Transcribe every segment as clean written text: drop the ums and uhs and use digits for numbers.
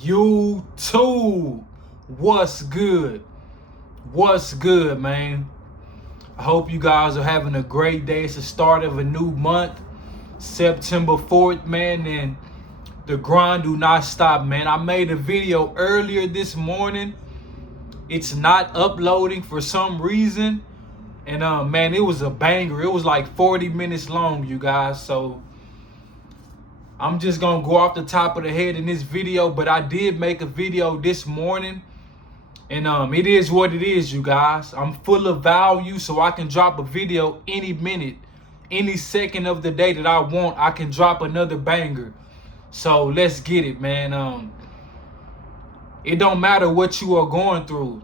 YouTube, what's good? What's good, man? I hope you guys are having a great day. It's the start of a new month, September 4th, man, and the grind do not stop, man. I made a video earlier this morning. It's not uploading for some reason. And man, it was a banger. It was like 40 minutes long, you guys. So I'm just gonna go off the top of the head in this video, but I did make a video this morning, and it is what it is, you guys. I'm full of value, so I can drop a video any minute, any second of the day that I want. I can drop another banger. So let's get it, man. It don't matter what you are going through.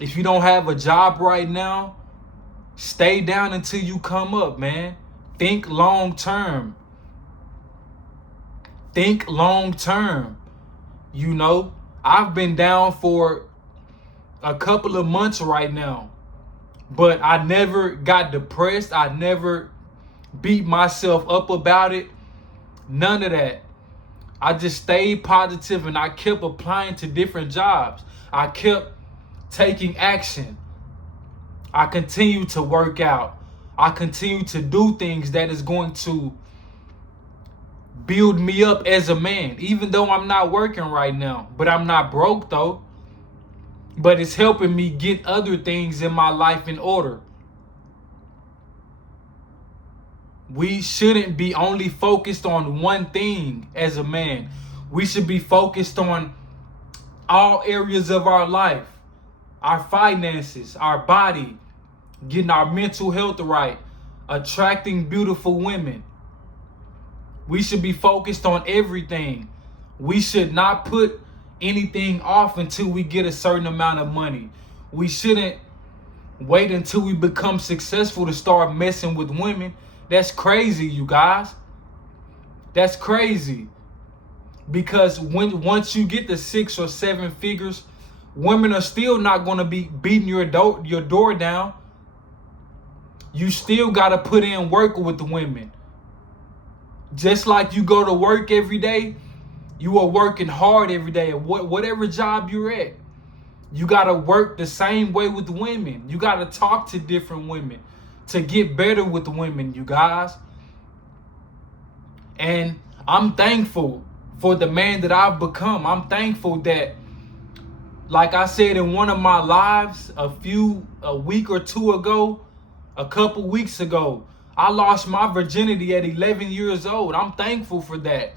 If you don't have a job right now, stay down until you come up, man. Think long term. Think long term. You know, I've been down for a couple of months right now, but I never got depressed. I never beat myself up about it. None of that. I just stayed positive and I kept applying to different jobs. I kept taking action. I continue to work out. I continue to do things that is going to build me up as a man, even though I'm not working right now. But I'm not broke though. But it's helping me get other things in my life in order. We shouldn't be only focused on one thing as a man. We should be focused on all areas of our life. Our finances, our body, getting our mental health right, attracting beautiful women. We should be focused on everything. We should not put anything off until we get a certain amount of money. We shouldn't wait until we become successful to start messing with women. That's crazy, you guys. That's crazy. Because once you get to 6 or 7 figures, women are still not going to be beating your door down. You still got to put in work with the women. Just like you go to work every day, you are working hard every day at whatever job you're at. You got to work the same way with women. You got to talk to different women to get better with women, you guys. And I'm thankful for the man that I've become. I'm thankful that, like I said in one of my lives a week or two ago, a couple weeks ago, I lost my virginity at 11 years old. I'm thankful for that.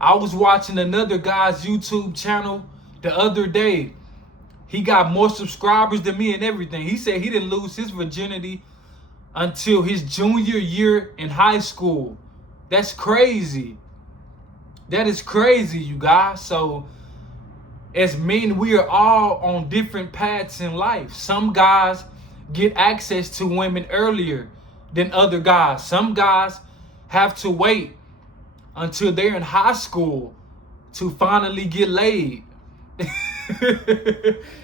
I was watching another guy's YouTube channel the other day. He got more subscribers than me and everything. He said he didn't lose his virginity until his junior year in high school. That's crazy. That is crazy, you guys. So as men, we are all on different paths in life. Some guys get access to women earlier than other guys. Some guys have to wait until they're in high school to finally get laid.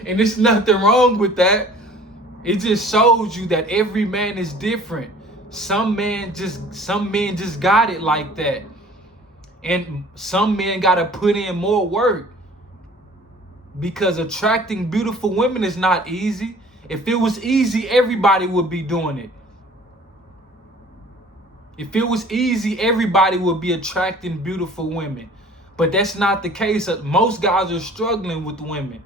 And there's nothing wrong with that. It just shows you that every man is different. Some men just got it like that. And some men got to put in more work. Because attracting beautiful women is not easy. If it was easy, everybody would be doing it. If it was easy, everybody would be attracting beautiful women. But that's not the case. Most guys are struggling with women.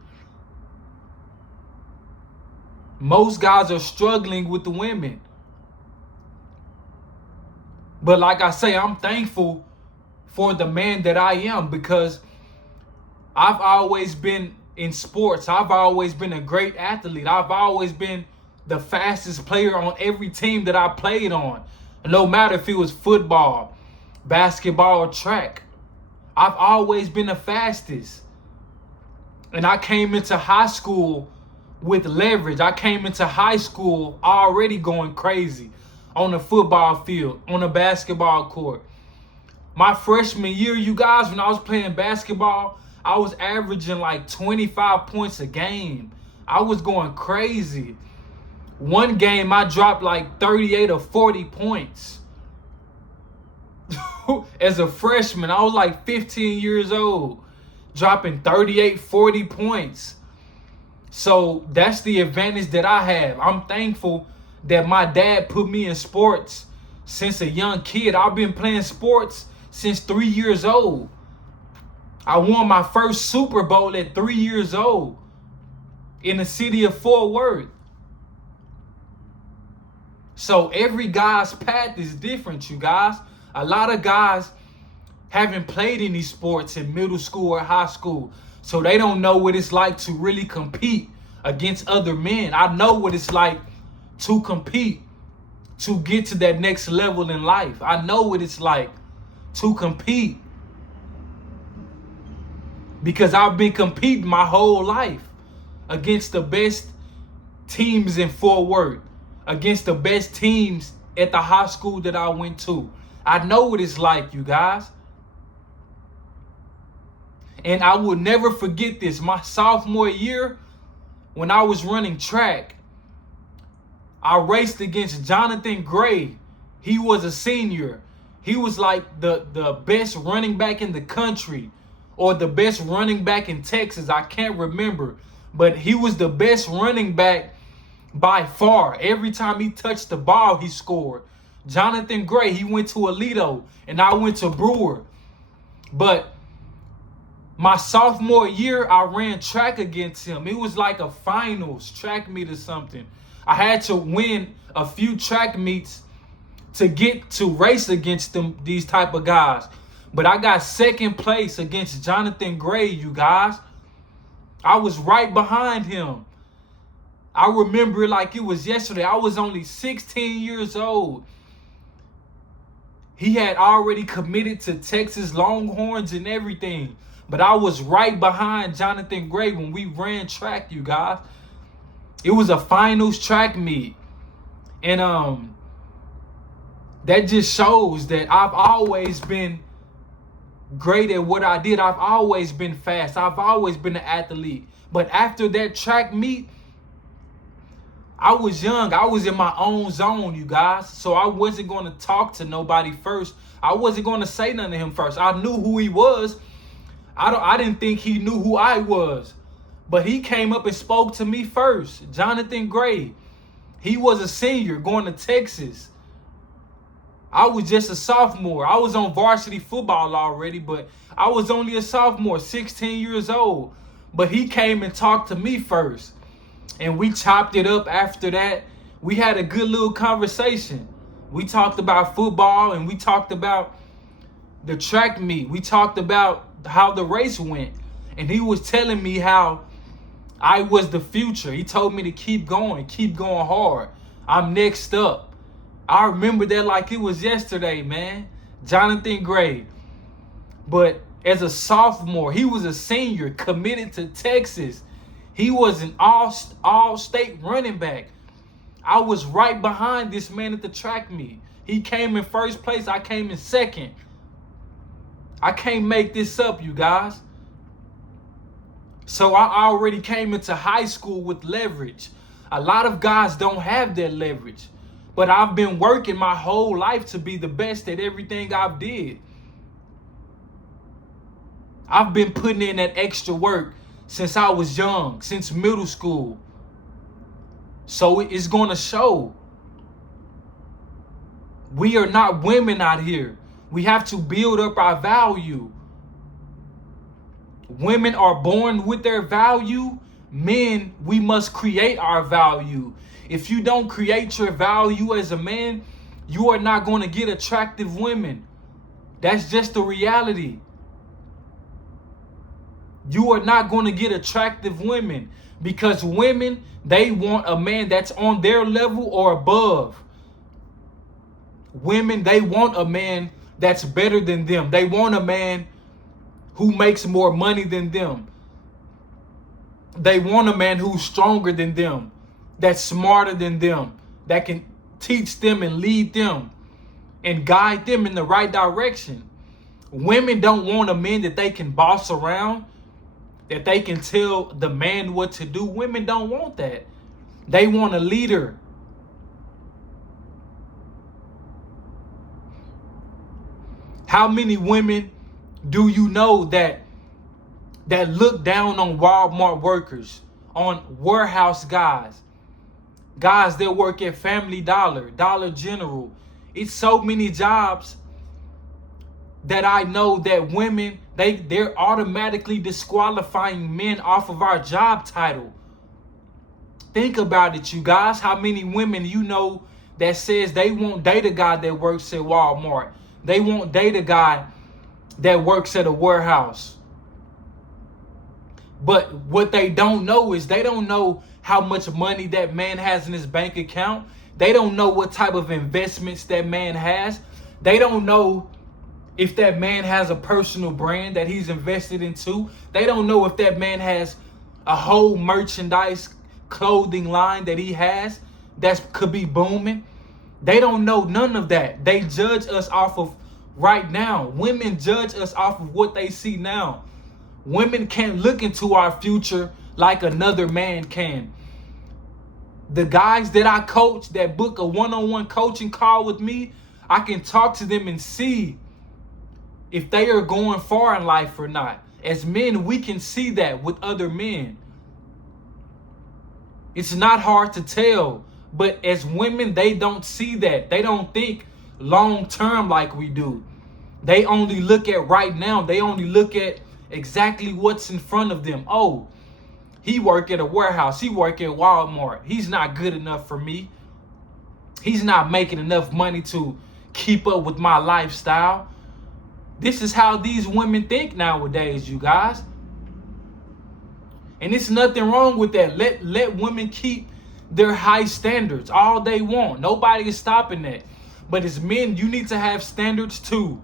Most guys are struggling with the women. But like I say, I'm thankful for the man that I am, because I've always been in sports. I've always been a great athlete. I've always been the fastest player on every team that I played on. No matter if it was football, basketball, or track. I've always been the fastest. And I came into high school with leverage. I came into high school already going crazy on the football field, on the basketball court. My freshman year, you guys, when I was playing basketball, I was averaging like 25 points a game. I was going crazy. One game, I dropped like 38 or 40 points. As a freshman, I was like 15 years old. dropping 38, 40 points. So that's the advantage that I have. I'm thankful that my dad put me in sports since a young kid. I've been playing sports since 3 years old. I won my first Super Bowl at 3 years old in the city of Fort Worth. So every guy's path is different, you guys. A lot of guys haven't played any sports in middle school or high school, so they don't know what it's like to really compete against other men. I know what it's like to compete to get to that next level in life. I know what it's like to compete because I've been competing my whole life against the best teams in Fort Worth, against the best teams at the high school that I went to. I know what it's like, you guys. And I will never forget this. My sophomore year, when I was running track, I raced against Jonathan Gray. He was a senior. He was like the best running back in the country, or the best running back in Texas. I can't remember. But he was the best running back by far. Every time he touched the ball, he scored. Jonathan Gray, he went to Alito, and I went to Brewer. But my sophomore year, I ran track against him. It was like a finals track meet or something. I had to win a few track meets to get to race against these type of guys. But I got second place against Jonathan Gray, you guys. I was right behind him. I remember it like it was yesterday. I was only 16 years old. He had already committed to Texas Longhorns and everything. But I was right behind Jonathan Gray when we ran track, you guys. It was a finals track meet. And that just shows that I've always been great at what I did. I've always been fast. I've always been an athlete. But after that track meet, I was young. I was in my own zone, you guys. So I wasn't going to talk to nobody first. I wasn't going to say nothing to him first. I knew who he was. I didn't think he knew who I was. But he came up and spoke to me first. Jonathan Gray. He was a senior going to Texas. I was just a sophomore. I was on varsity football already, but I was only a sophomore, 16 years old. But he came and talked to me first. And we chopped it up after that. We had a good little conversation. We talked about football, and we talked about the track meet. We talked about how the race went. And he was telling me how I was the future. He told me to keep going hard. I'm next up. I remember that like it was yesterday, man. Jonathan Gray. But as a sophomore, he was a senior committed to Texas. He was an all-state running back. I was right behind this man at the track meet. He came in first place. I came in second. I can't make this up, you guys. So I already came into high school with leverage. A lot of guys don't have that leverage. But I've been working my whole life to be the best at everything I've did. I've been putting in that extra work since I was young, since middle school. So it's going to show. We are not women out here. We have to build up our value. Women are born with their value. Men, we must create our value. If you don't create your value as a man, you are not going to get attractive women. That's just the reality. You are not going to get attractive women because women, they want a man that's on their level or above. Women, they want a man that's better than them. They want a man who makes more money than them. They want a man who's stronger than them, that's smarter than them, that can teach them and lead them and guide them in the right direction. Women don't want a man that they can boss around, that they can tell the man what to do. Women don't want that. They want a leader. How many women do you know that that look down on Walmart workers, on warehouse guys, guys that work at Family Dollar, Dollar General. It's so many jobs that I know that women, they're automatically disqualifying men off of our job title. Think about it, you guys. How many women you know that says they won't date a guy that works at Walmart? They won't date a guy that works at a warehouse. But what they don't know is they don't know how much money that man has in his bank account. They don't know what type of investments that man has. They don't know if that man has a personal brand that he's invested into. They don't know if that man has a whole merchandise clothing line that he has that could be booming. They don't know none of that. They judge us off of right now. Women judge us off of what they see now. Women can't look into our future like another man can. The guys that I coach that book a one-on-one coaching call with me, I can talk to them and see if they are going far in life or not. As men, we can see that with other men. It's not hard to tell, but as women, they don't see that. They don't think long term like we do. They only look at right now. They only look at exactly what's in front of them. Oh, he work at a warehouse. He work at Walmart. He's not good enough for me. He's not making enough money to keep up with my lifestyle. This is how these women think nowadays, you guys. And it's nothing wrong with that. Let women keep their high standards all they want. Nobody is stopping that. But as men, you need to have standards too.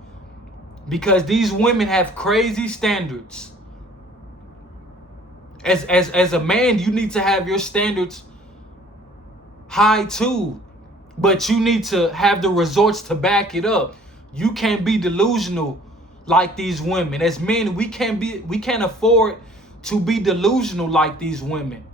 Because these women have crazy standards. As a man, you need to have your standards high too. But you need to have the results to back it up. You can't be delusional like these women. As men, we can't afford to be delusional like these women.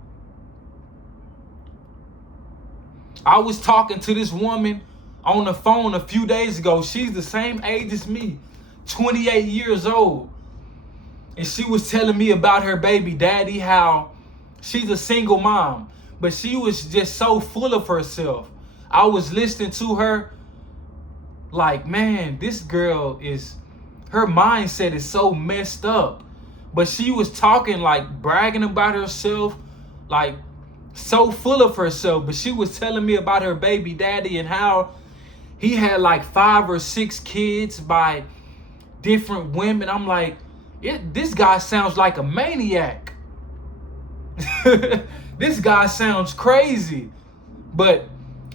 I was talking to this woman on the phone a few days ago. She's the same age as me, 28 years old. And she was telling me about her baby daddy, how she's a single mom, but she was just so full of herself. I was listening to her like, man, this girl her mindset is so messed up. But she was talking like bragging about herself, like so full of herself. But she was telling me about her baby daddy and how he had like 5 or 6 kids by different women. I'm like, this guy sounds like a maniac. This guy sounds crazy. But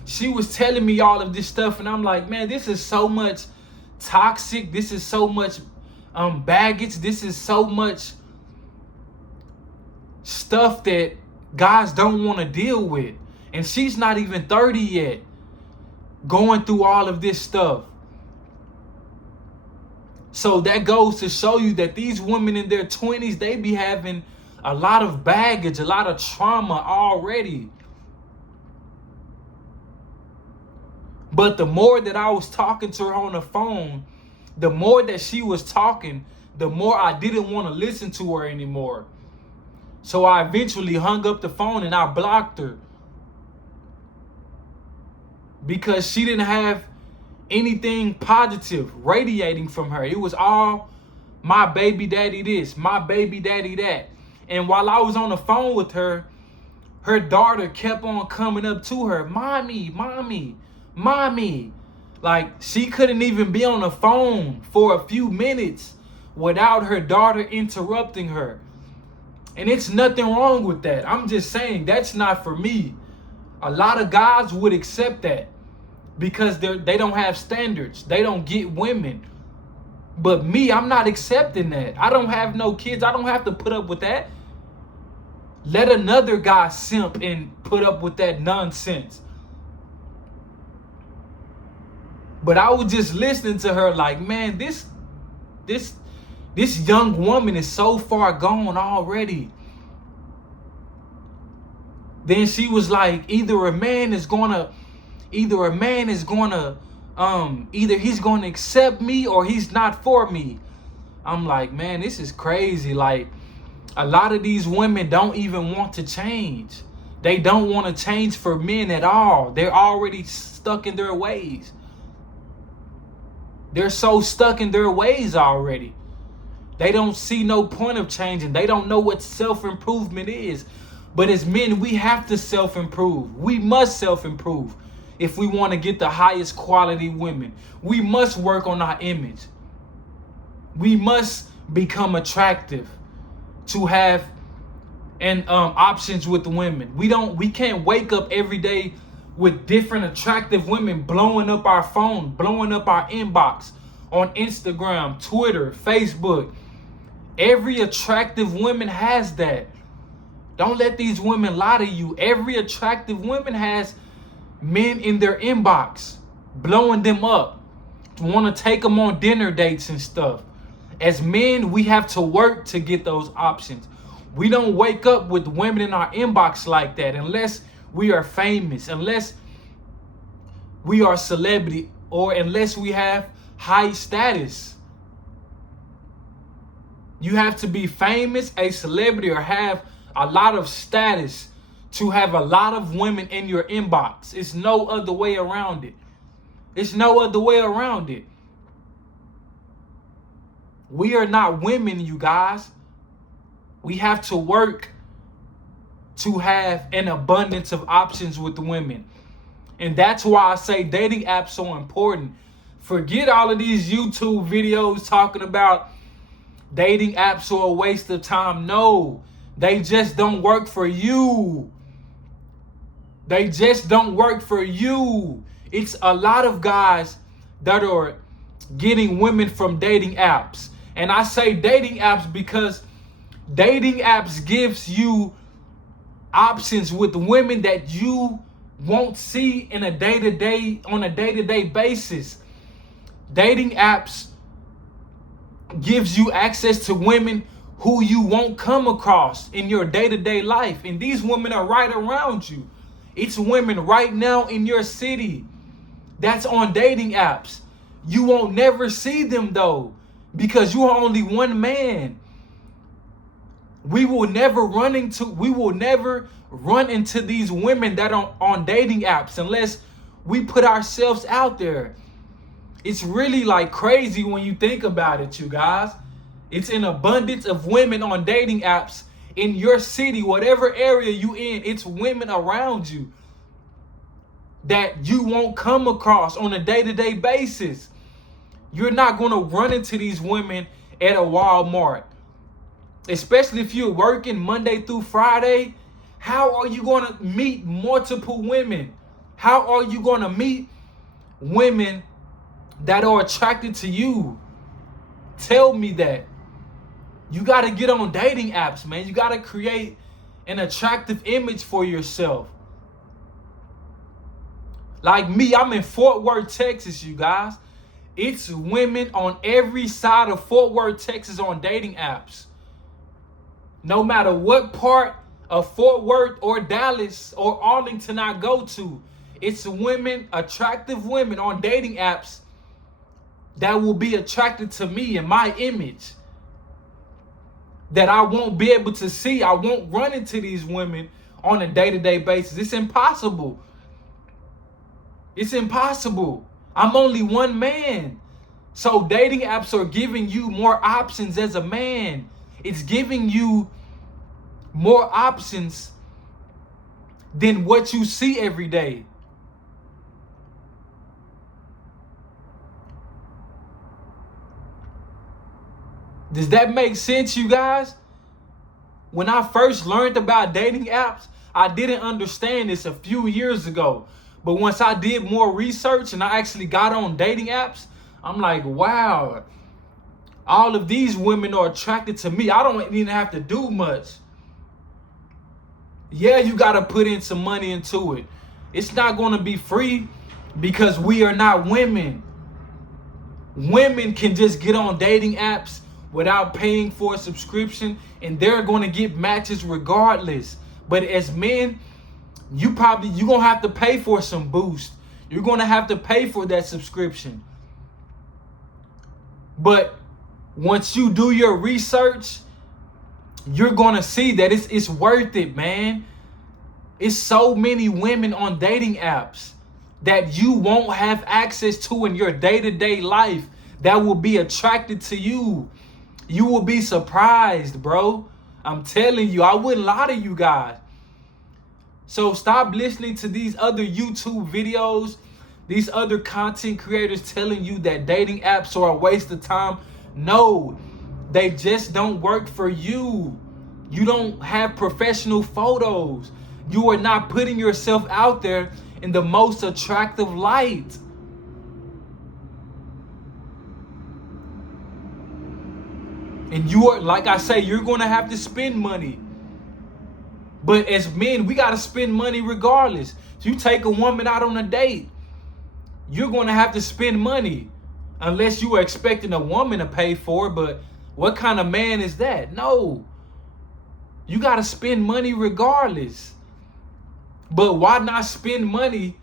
she was telling me all of this stuff, and I'm like, man, this is so much toxic. This is so much baggage. This is so much stuff that guys don't want to deal with. And she's not even 30 yet, going through all of this stuff. So that goes to show you that these women in their 20s, they be having a lot of baggage, a lot of trauma already. But the more that I was talking to her on the phone, the more that she was talking, the more I didn't want to listen to her anymore. So I eventually hung up the phone and I blocked her. Because she didn't have anything positive radiating from her. It was all my baby daddy this, my baby daddy that. And while I was on the phone with her, her daughter kept on coming up to her, mommy, mommy, mommy. Like, she couldn't even be on the phone for a few minutes without her daughter interrupting her. And it's nothing wrong with that. I'm just saying that's not for me. A lot of guys would accept that because they don't have standards. They don't get women. But me, I'm not accepting that. I don't have no kids. I don't have to put up with that. Let another guy simp and put up with that nonsense. But I was just listening to her like, man, this young woman is so far gone already. Then she was like, either he's gonna accept me or he's not for me. I'm like, man, this is crazy. Like, A lot of these women don't even want to change. They don't want to change for men at all. They're already stuck in their ways. They're so stuck in their ways already. They don't see no point of changing. They don't know what self-improvement is. But as men, we have to self-improve. We must self-improve if we want to get the highest quality women. We must work on our image. We must become attractive to have options with women. We can't wake up every day with different attractive women blowing up our phone, blowing up our inbox on Instagram, Twitter, Facebook. Every attractive woman has that. Don't let these women lie to you. Every attractive woman has men in their inbox blowing them up, want to take them on dinner dates and stuff. As men, we have to work to get those options. We don't wake up with women in our inbox like that unless we are famous, unless we are celebrity, or unless we have high status. You have to be famous, a celebrity, or have a lot of status to have a lot of women in your inbox. It's no other way around it. It's no other way around it. We are not women, you guys. We have to work to have an abundance of options with women. And that's why I say dating apps so important. Forget all of these YouTube videos talking about dating apps are a waste of time. No, they just don't work for you. They just don't work for you. It's a lot of guys that are getting women from dating apps. And I say dating apps because dating apps gives you options with women that you won't see on a day-to-day basis. Dating apps gives you access to women who you won't come across in your day-to-day life. And these women are right around you. It's women right now in your city that's on dating apps. You won't never see them though, because you are only one man. We will never run into these women that are on dating apps unless we put ourselves out there. It's really like crazy when you think about it, you guys. It's an abundance of women on dating apps in your city, whatever area you in. It's women around you that you won't come across on a day-to-day basis. You're not going to run into these women at a Walmart, especially if you're working Monday through Friday. How are you going to meet multiple women? How are you going to meet women that are attracted to you? Tell me that. You got to get on dating apps, man. You got to create an attractive image for yourself. Like me, I'm in Fort Worth, Texas, you guys. It's women on every side of Fort Worth, Texas on dating apps. No matter what part of Fort Worth or Dallas or Arlington I go to, it's women, attractive women on dating apps that will be attracted to me and my image that I won't be able to see. I won't run into these women on a day-to-day basis. It's impossible. It's impossible. I'm only one man. So dating apps are giving you more options as a man. It's giving you more options than what you see every day. Does that make sense, you guys? When I first learned about dating apps, I didn't understand this a few years ago. But once I did more research and I actually got on dating apps, I'm like, wow, all of these women are attracted to me. I don't even have to do much. Yeah, you got to put in some money into it. It's not going to be free because we are not women. Women can just get on dating apps without paying for a subscription, and they're going to get matches regardless. But as men, you're going to have to pay for some boost. You're going to have to pay for that subscription. But once you do your research, you're gonna see that it's worth it, man. It's so many women on dating apps that you won't have access to in your day-to-day life that will be attracted to you. You will be surprised, bro. I'm telling you, I wouldn't lie to you guys. So stop listening to these other YouTube videos, these other content creators telling you that dating apps are a waste of time. No, they just don't work for you. You don't have professional photos. You are not putting yourself out there in the most attractive light. And you are, like I say, you're going to have to spend money. But as men, we got to spend money regardless. If you take a woman out on a date, you're going to have to spend money. Unless you are expecting a woman to pay for it. But what kind of man is that? No. You got to spend money regardless. But why not spend money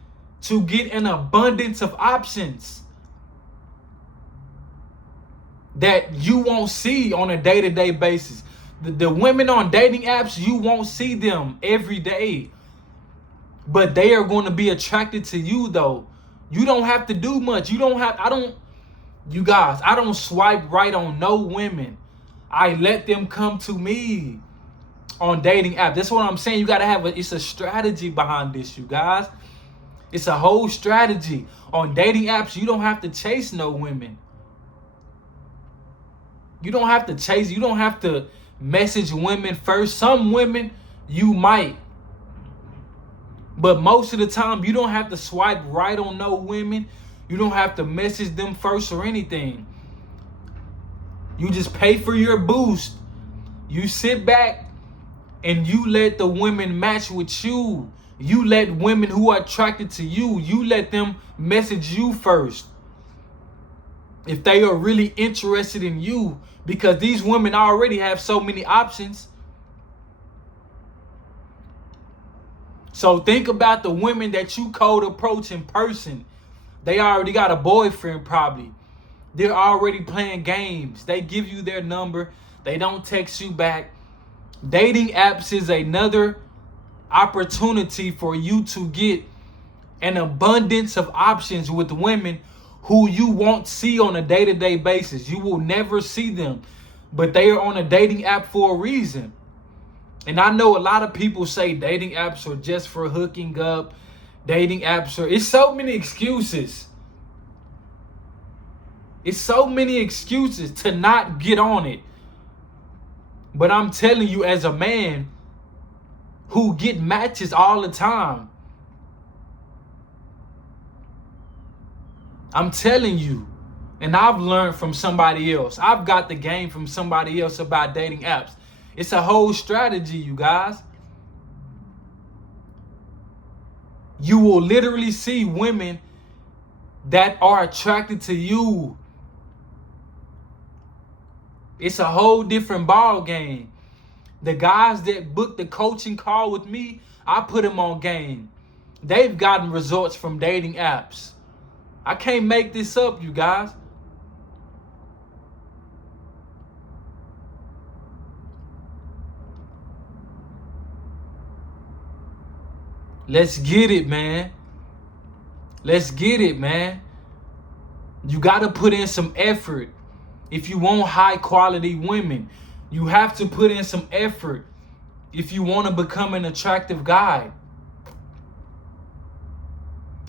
to get an abundance of options that you won't see on a day-to-day basis? The women on dating apps, you won't see them every day. But they are going to be attracted to you, though. You don't have to do much. You guys, I don't swipe right on no women. I let them come to me on dating app. That's what I'm saying. You got to have it's a strategy behind this, you guys. It's a whole strategy. On dating apps, you don't have to chase no women. You don't have to chase. You don't have to message women first. Some women, you might. But most of the time, you don't have to swipe right on no women. You don't have to message them first or anything. You just pay for your boost. You sit back and you let the women match with you. You let women who are attracted to you, you let them message you first. If they are really interested in you, because these women already have so many options. So think about the women that you cold approach in person. They already got a boyfriend probably. They're already playing games. They give you their number. They don't text you back. Dating apps is another opportunity for you to get an abundance of options with women who you won't see on a day-to-day basis. You will never see them, but they are on a dating app for a reason. And I know a lot of people say dating apps are just for hooking up. Dating apps are, it's so many excuses. It's so many excuses to not get on it. But I'm telling you, as a man who get matches all the time, I'm telling you, and I've learned from somebody else. I've got the game from somebody else about dating apps. It's a whole strategy, you guys. You will literally see women that are attracted to you. It's a whole different ball game. The guys that book the coaching call with me, I put them on game. They've gotten results from dating apps. I can't make this up, you guys. Let's get it, man. Let's get it, man. You got to put in some effort. If you want high quality women, you have to put in some effort if you want to become an attractive guy.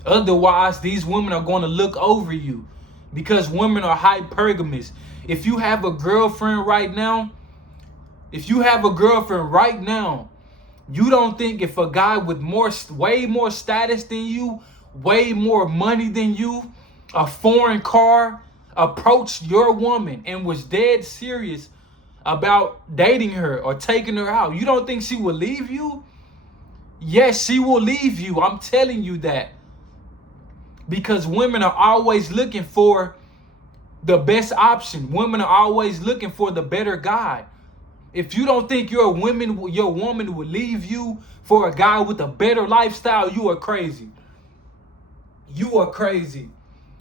Otherwise, these women are going to look over you because women are hypergamous. If you have a girlfriend right now, you don't think if a guy with way more status than you, way more money than you, a foreign car, approached your woman and was dead serious about dating her or taking her out, you don't think she will leave you? Yes, she will leave you. I'm telling you that. Because women are always looking for the best option. Women are always looking for the better guy. If you don't think your woman will leave you for a guy with a better lifestyle, you are crazy. You are crazy.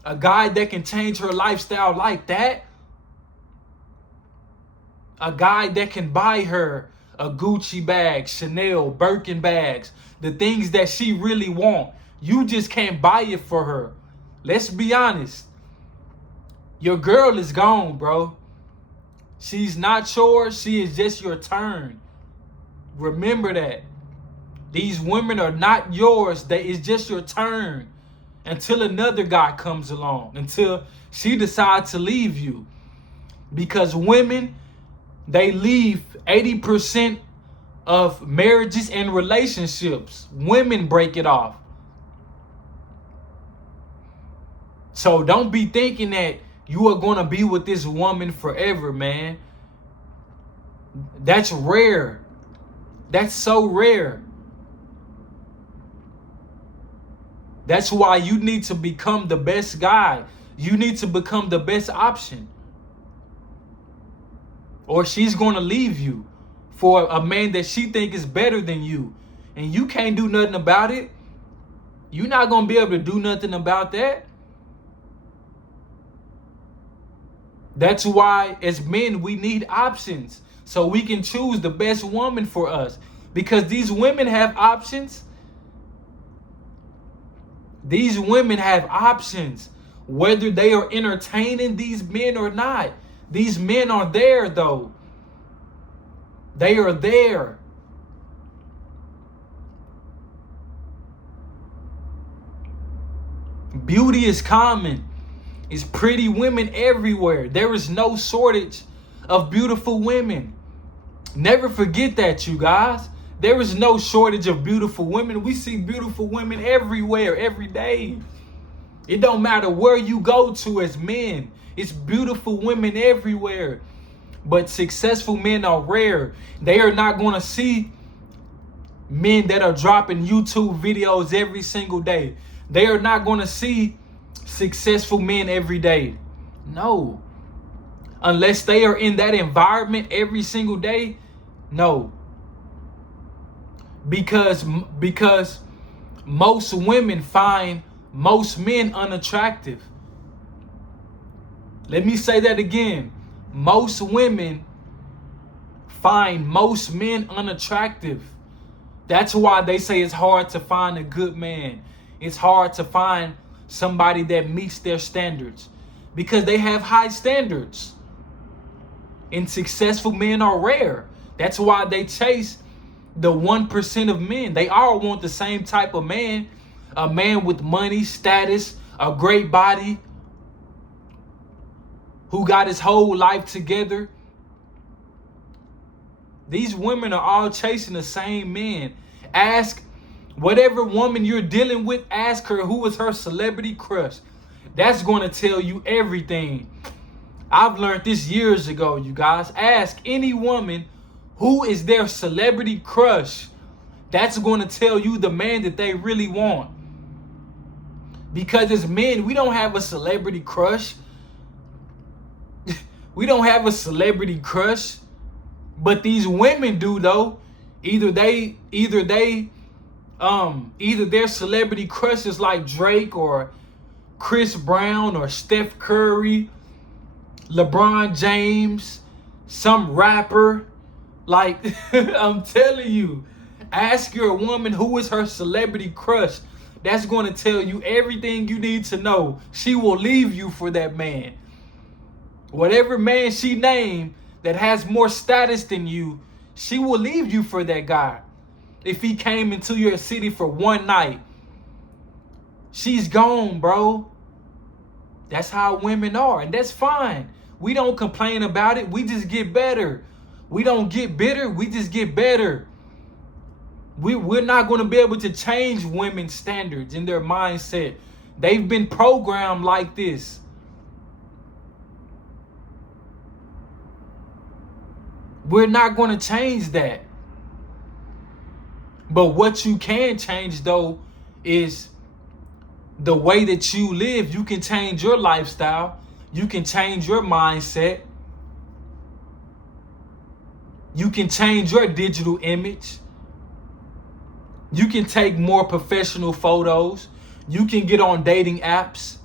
A guy that can change her lifestyle like that, A guy that can buy her a Gucci bag, Chanel, Birkin bags, the things that she really want. You just can't buy it for her. Let's be honest. Your girl is gone, bro. She's not yours. She is just your turn. Remember that. These women are not yours. That is just your turn until another guy comes along, until she decides to leave you. Because women, they leave 80% of marriages and relationships. Women break it off. So don't be thinking that you are going to be with this woman forever, man. That's rare. That's so rare. That's why you need to become the best guy. You need to become the best option. Or she's going to leave you for a man that she thinks is better than you. And you can't do nothing about it. You're not going to be able to do nothing about that. That's why as men, we need options. So we can choose the best woman for us. Because these women have options. These women have options. Whether they are entertaining these men or not. These men are there though. They are there. Beauty is common. It's pretty women everywhere. There is no shortage of beautiful women. Never forget that, you guys. There is no shortage of beautiful women. We see beautiful women everywhere, every day. It don't matter where you go to as men. It's beautiful women everywhere. But successful men are rare. They are not going to see men that are dropping YouTube videos every single day. They are not going to see successful men every day. No. Unless they are in that environment every single day. No. Because most women find most men unattractive. Let me say that again. Most women find most men unattractive. That's why they say it's hard to find a good man. It's hard to find somebody that meets their standards. Because they have high standards. And successful men are rare. That's why they chase the 1% of men. They all want the same type of man. A man with money, status, a great body, who got his whole life together. These women are all chasing the same man. Ask whatever woman you're dealing with, ask her who is her celebrity crush. That's going to tell you everything. I've learned this years ago, you guys. Ask any woman who is their celebrity crush. That's going to tell you the man that they really want. Because as men, we don't have a celebrity crush. We don't have a celebrity crush. But these women do though. Either their celebrity crush is like Drake or Chris Brown or Steph Curry, LeBron James, some rapper. Like, I'm telling you, ask your woman who is her celebrity crush. That's going to tell you everything you need to know. She will leave you for that man. Whatever man she named that has more status than you, she will leave you for that guy. If he came into your city for one night, she's gone, bro. That's how women are, and that's fine. We don't complain about it. We just get better. We don't get bitter. We just get better. We're not going to be able to change women's standards in their mindset. They've been programmed like this. We're not going to change that. But what you can change, though, is the way that you live. You can change your lifestyle. You can change your mindset. You can change your digital image. You can take more professional photos. You can get on dating apps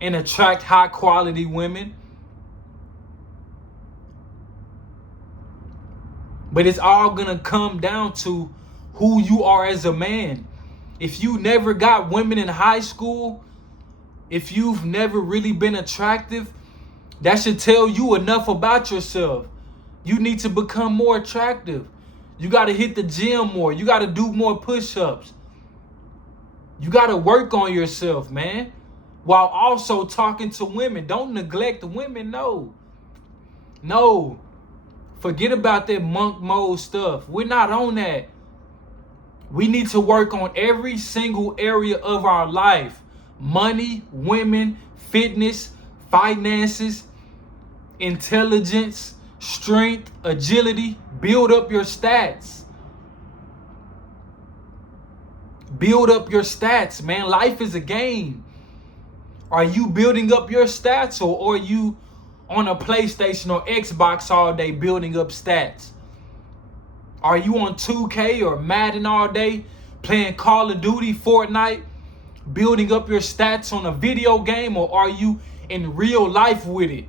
and attract high quality women. But it's all gonna come down to who you are as a man. If you never got women in high school, if you've never really been attractive, that should tell you enough about yourself. You need to become more attractive. You got to hit the gym more. You got to do more push-ups. You got to work on yourself, man, while also talking to women. Don't neglect the women, no. No. Forget about that monk mode stuff. We're not on that. We need to work on every single area of our life. Money, women, fitness, finances, intelligence, strength, agility. Build up your stats. Build up your stats, man. Life is a game. Are you building up your stats, or are you on a PlayStation or Xbox all day building up stats? Are you on 2K or Madden all day playing Call of Duty, Fortnite, building up your stats on a video game, or are you in real life with it?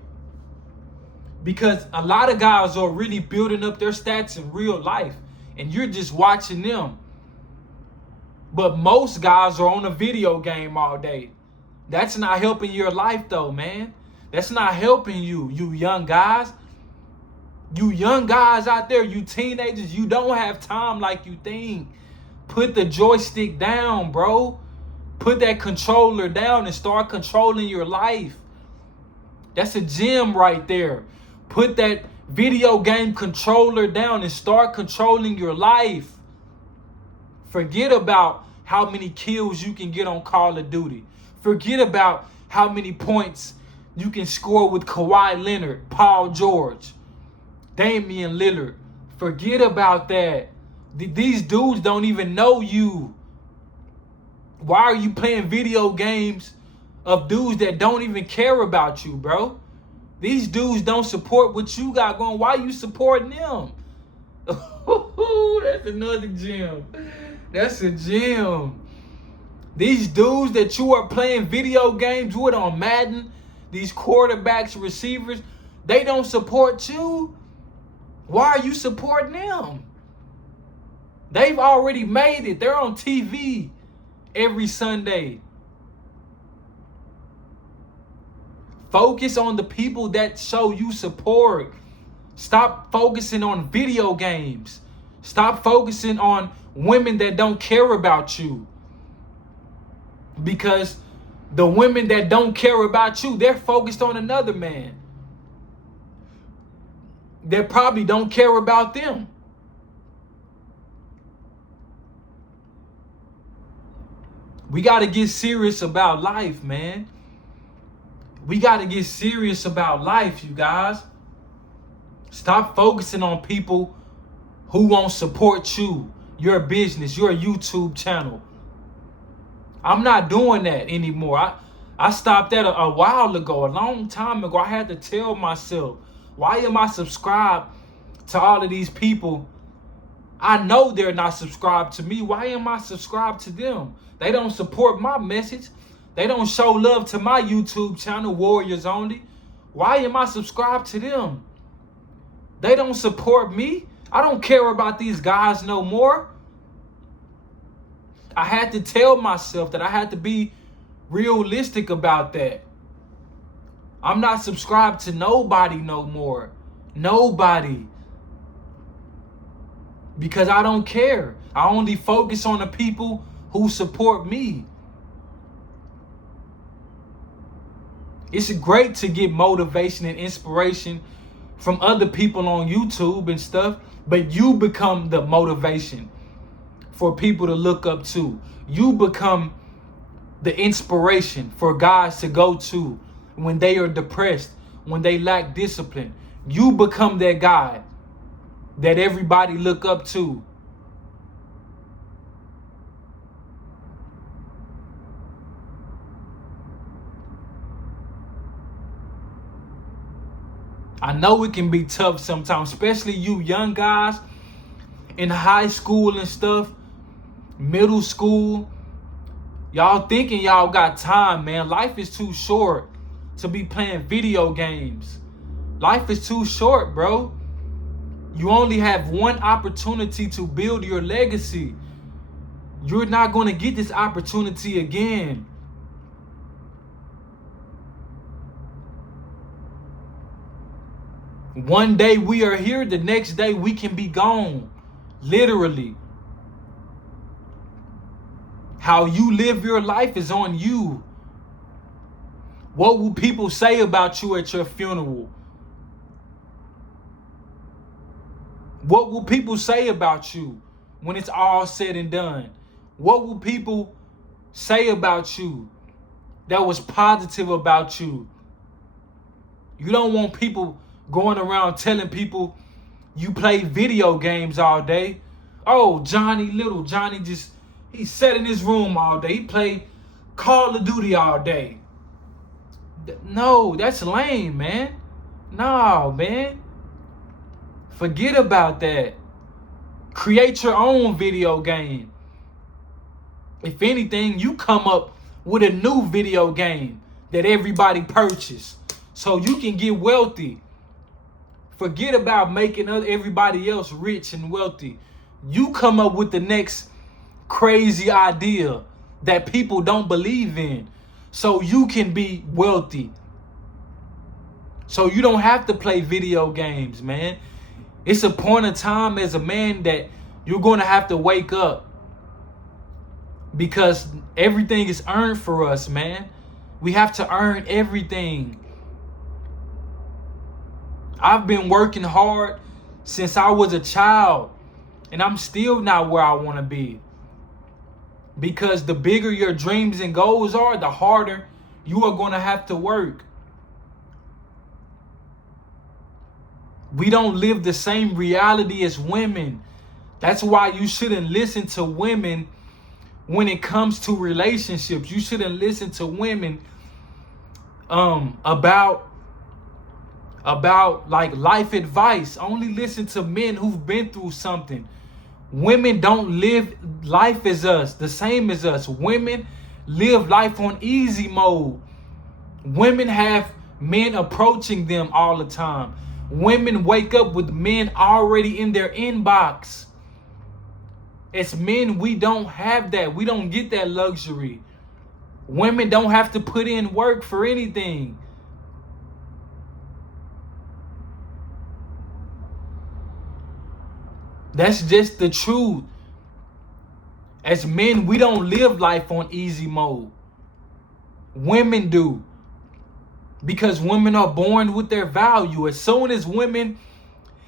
Because a lot of guys are really building up their stats in real life, and you're just watching them. But most guys are on a video game all day. That's not helping your life though, man. That's not helping you, you young guys. You young guys out there, you teenagers, you don't have time like you think. Put the joystick down, bro. Put that controller down and start controlling your life. That's a gym right there. Put that video game controller down and start controlling your life. Forget about how many kills you can get on Call of Duty. Forget about how many points you can score with Kawhi Leonard, Paul George, Damian Lillard. Forget about that. These dudes don't even know you. Why are you playing video games of dudes that don't even care about you, bro? These dudes don't support what you got going. Why are you supporting them? That's another gym. That's a gym. These dudes that you are playing video games with on Madden, these quarterbacks, receivers, they don't support you. Why are you supporting them? They've already made it. They're on TV every Sunday. Focus on the people that show you support. Stop focusing on video games. Stop focusing on women that don't care about you. Because the women that don't care about you, they're focused on another man that probably don't care about them. We got to get serious about life, man. We got to get serious about life, you guys. Stop focusing on people who won't support you, your business, your YouTube channel. I'm not doing that anymore. I stopped that a while ago, a long time ago. I had to tell myself, why am I subscribed to all of these people? I know they're not subscribed to me. Why am I subscribed to them? They don't support my message. They don't show love to my YouTube channel, Warriors Only. Why am I subscribed to them? They don't support me. I don't care about these guys no more. I had to tell myself that I had to be realistic about that. I'm not subscribed to nobody no more. Nobody. Because I don't care. I only focus on the people who support me. It's great to get motivation and inspiration from other people on YouTube and stuff, but you become the motivation for people to look up to. You become the inspiration for guys to go to when they are depressed, when they lack discipline. You become that guy that everybody look up to. I know it can be tough sometimes, especially you young guys in high school and stuff, middle school. Y'all thinking y'all got time, man. Life is too short to be playing video games. Life is too short, bro. You only have one opportunity to build your legacy. You're not going to get this opportunity again. One day we are here, the next day we can be gone. Literally. How you live your life is on you. What will people say about you at your funeral? What will people say about you when it's all said and done? What will people say about you that was positive about you? You don't want people going around telling people you play video games all day. Oh, Johnny he sat in his room all day. He played Call of Duty all day. No, that's lame, man. No, man. Forget about that. Create your own video game. If anything, you come up with a new video game that everybody purchase so you can get wealthy. Forget about making everybody else rich and wealthy. You come up with the next crazy idea that people don't believe in so you can be wealthy. So you don't have to play video games, man. It's a point of time as a man that you're going to have to wake up, because everything is earned for us, man. We have to earn everything. I've been working hard since I was a child, and I'm still not where I want to be. Because the bigger your dreams and goals are, the harder you are going to have to work. We don't live the same reality as women. That's why you shouldn't listen to women when it comes to relationships. You shouldn't listen to women about like life advice. Only listen to men who've been through something. Women don't live life as us, the same as us. Women live life on easy mode. Women have men approaching them all the time. Women wake up with men already in their inbox. As men, we don't have that. We don't get that luxury. Women don't have to put in work for anything. That's just the truth. As men, we don't live life on easy mode. Women do. Because women are born with their value. As soon as women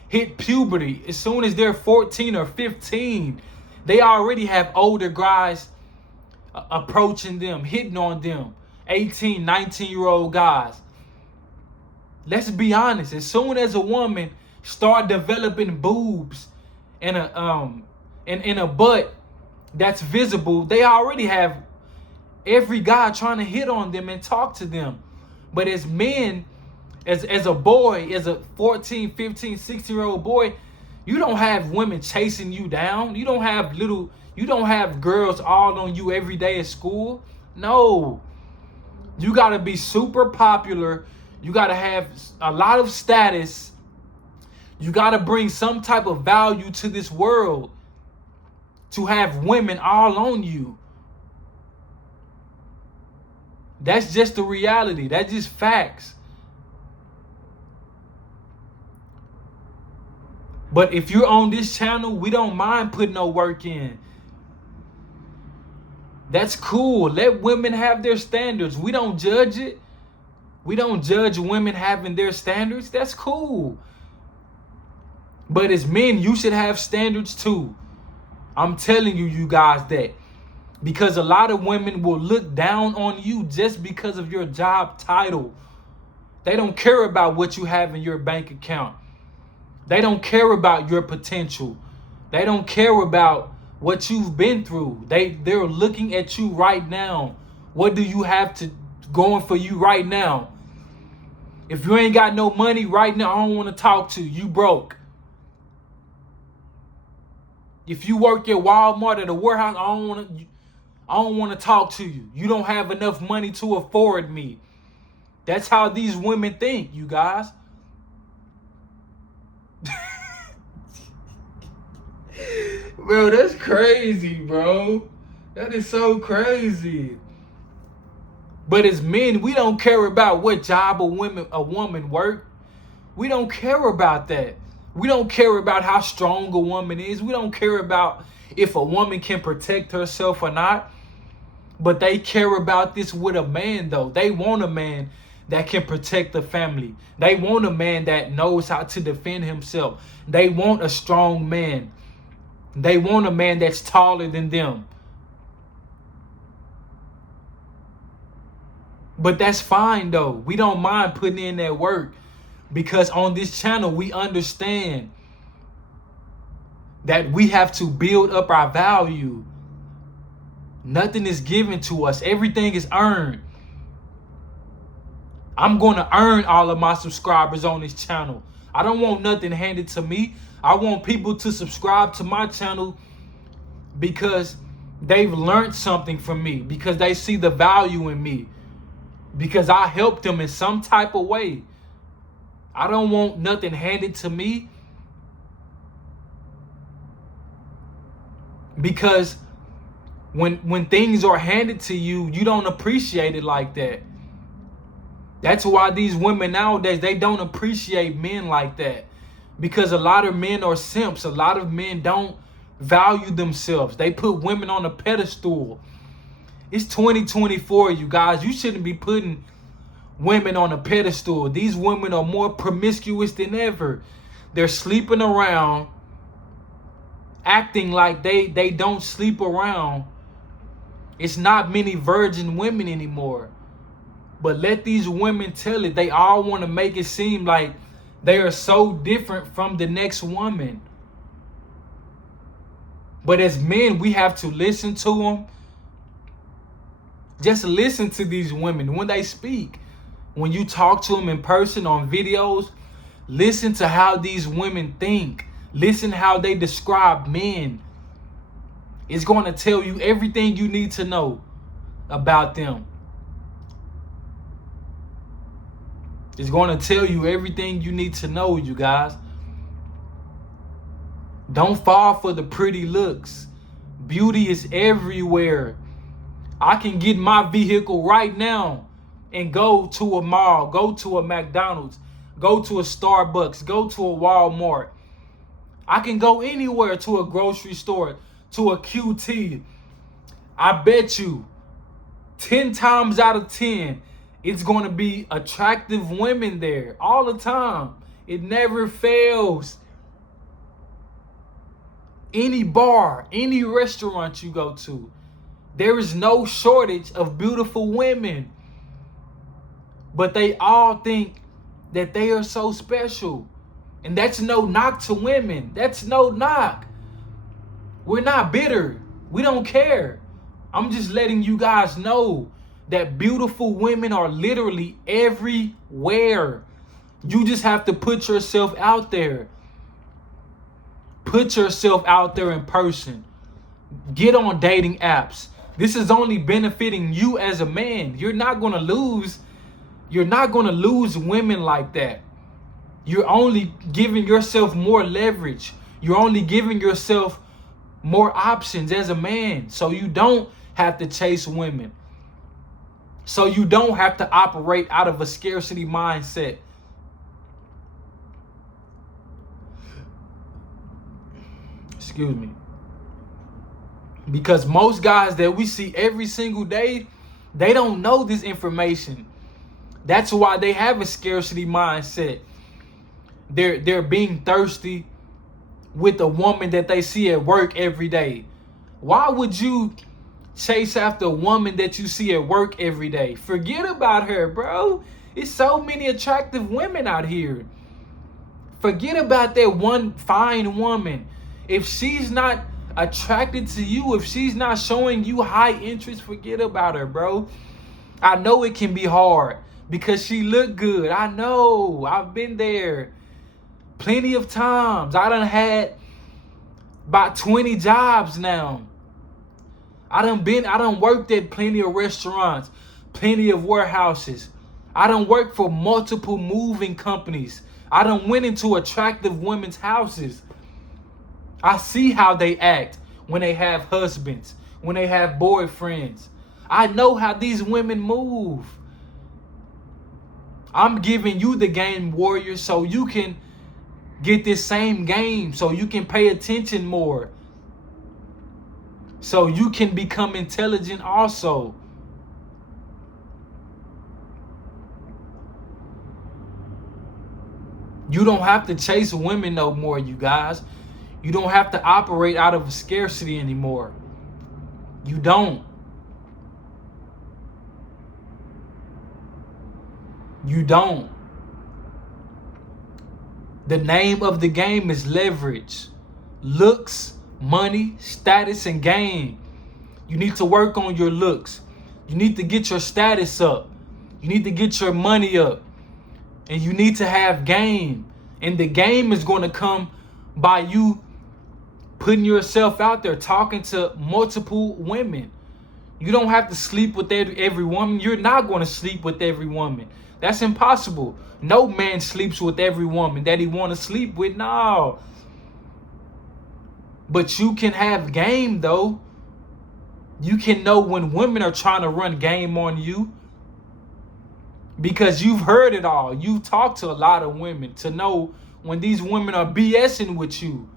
hit puberty, as soon as they're 14 or 15, they already have older guys approaching them, hitting on them. 18, 19-year-old guys. Let's be honest. As soon as a woman start developing boobs and a butt that's visible, they already have every guy trying to hit on them and talk to them. But as men, as a boy, as a 14, 15, 16-year-old boy, you don't have women chasing you down. You don't have girls all on you every day at school. No. You got to be super popular. You got to have a lot of status. You got to bring some type of value to this world to have women all on you. That's just the reality. That's just facts. But if you're on this channel, we don't mind putting no work in. That's cool. Let women have their standards. We don't judge it. We don't judge women having their standards. That's cool. But as men, you should have standards too. I'm telling you guys that. Because a lot of women will look down on you just because of your job title. They don't care about what you have in your bank account. They don't care about your potential. They don't care about what you've been through. They're looking at you right now. What do you have to going for you right now? If you ain't got no money right now, I don't want to talk to you. You broke. If you work at Walmart at a warehouse, I don't want to talk to you. You don't have enough money to afford me. That's how these women think, you guys. Bro, that's crazy, bro. That is so crazy. But as men, we don't care about what job a woman work. We don't care about that. We don't care about how strong a woman is. We don't care about if a woman can protect herself or not. But they care about this with a man, though. They want a man that can protect the family. They want a man that knows how to defend himself. They want a strong man. They want a man that's taller than them. But that's fine, though. We don't mind putting in that work, because on this channel, we understand that we have to build up our value. Nothing is given to us. Everything is earned. I'm going to earn all of my subscribers on this channel. I don't want nothing handed to me. I want people to subscribe to my channel because they've learned something from me, because they see the value in me, because I helped them in some type of way. I don't want nothing handed to me, because when things are handed to you, you don't appreciate it like that. That's why these women nowadays, they don't appreciate men like that, because a lot of men are simps. A lot of men don't value themselves. They put women on a pedestal. It's 2024, you guys. You shouldn't be putting women on a pedestal. These women are more promiscuous than ever. They're sleeping around, acting like they don't sleep around. It's not many virgin women anymore. But let these women tell it. They all want to make it seem like they are so different from the next woman. But as men, we have to listen to them. Just listen to these women when they speak. When you talk to them in person, on videos, listen to how these women think. Listen how they describe men. It's going to tell you everything you need to know about them. It's going to tell you everything you need to know, you guys. Don't fall for the pretty looks. Beauty is everywhere. I can get my vehicle right now and go to a mall, go to a McDonald's, go to a Starbucks, go to a Walmart. I can go anywhere, to a grocery store, to a QT. I bet you 10 times out of 10, it's going to be attractive women there all the time. It never fails. Any bar, any restaurant you go to, there is no shortage of beautiful women. But they all think that they are so special. And that's no knock to women. That's no knock. We're not bitter. We don't care. I'm just letting you guys know that beautiful women are literally everywhere. You just have to put yourself out there. Put yourself out there in person. Get on dating apps. This is only benefiting you as a man. You're not going to lose. You're not going to lose women like that. You're only giving yourself more leverage. You're only giving yourself more options as a man. So you don't have to chase women. So you don't have to operate out of a scarcity mindset. Excuse me. Because most guys that we see every single day, they don't know this information. That's why they have a scarcity mindset. They're being thirsty with a woman that they see at work every day. Why would you chase after a woman that you see at work every day? Forget about her, bro. It's so many attractive women out here. Forget about that one fine woman. If she's not attracted to you, if she's not showing you high interest, forget about her, bro. I know it can be hard because she look good. I know. I've been there plenty of times. I done had about 20 jobs now. I done worked at plenty of restaurants, plenty of warehouses. I done worked for multiple moving companies. I done went into attractive women's houses. I see how they act when they have husbands, when they have boyfriends. I know how these women move. I'm giving you the game, warrior, so you can get this same game, so you can pay attention more, so you can become intelligent also. You don't have to chase women no more, you guys. You don't have to operate out of scarcity anymore. You don't. You don't. The name of the game is leverage. Looks, money, status, and game. You need to work on your looks. You need to get your status up. You need to get your money up. And you need to have game. And the game is going to come by you putting yourself out there, talking to multiple women. You don't have to sleep with every woman. You're not going to sleep with every woman. That's impossible. No man sleeps with every woman that he want to sleep with. No. But you can have game, though. You can know when women are trying to run game on you, because you've heard it all. You've talked to a lot of women to know when these women are BSing with you.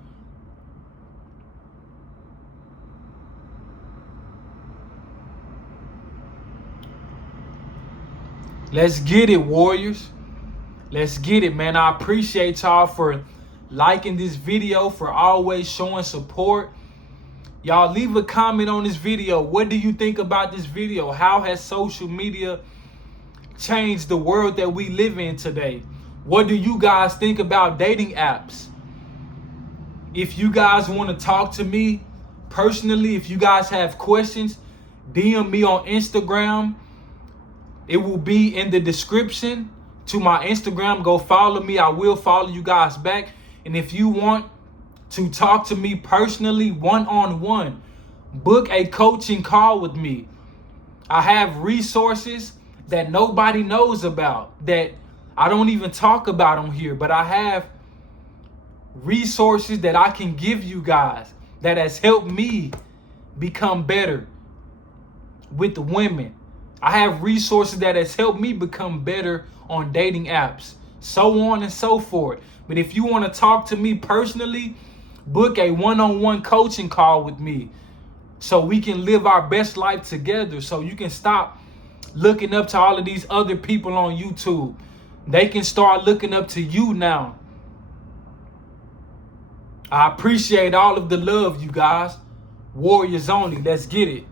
Let's get it, warriors. Let's get it, man. I appreciate y'all for liking this video, for always showing support. Y'all leave a comment on this video. What do you think about this video? How has social media changed the world that we live in today? What do you guys think about dating apps? If you guys want to talk to me personally, if you guys have questions, DM me on Instagram. It will be in the description to my Instagram. Go follow me. I will follow you guys back. And if you want to talk to me personally, one-on-one, book a coaching call with me. I have resources that nobody knows about, that I don't even talk about on here, but I have resources that I can give you guys that has helped me become better with the women. I have resources that has helped me become better on dating apps, so on and so forth. But if you want to talk to me personally, book a one-on-one coaching call with me so we can live our best life together, so you can stop looking up to all of these other people on YouTube. They can start looking up to you now. I appreciate all of the love, you guys. Warriors only. Let's get it.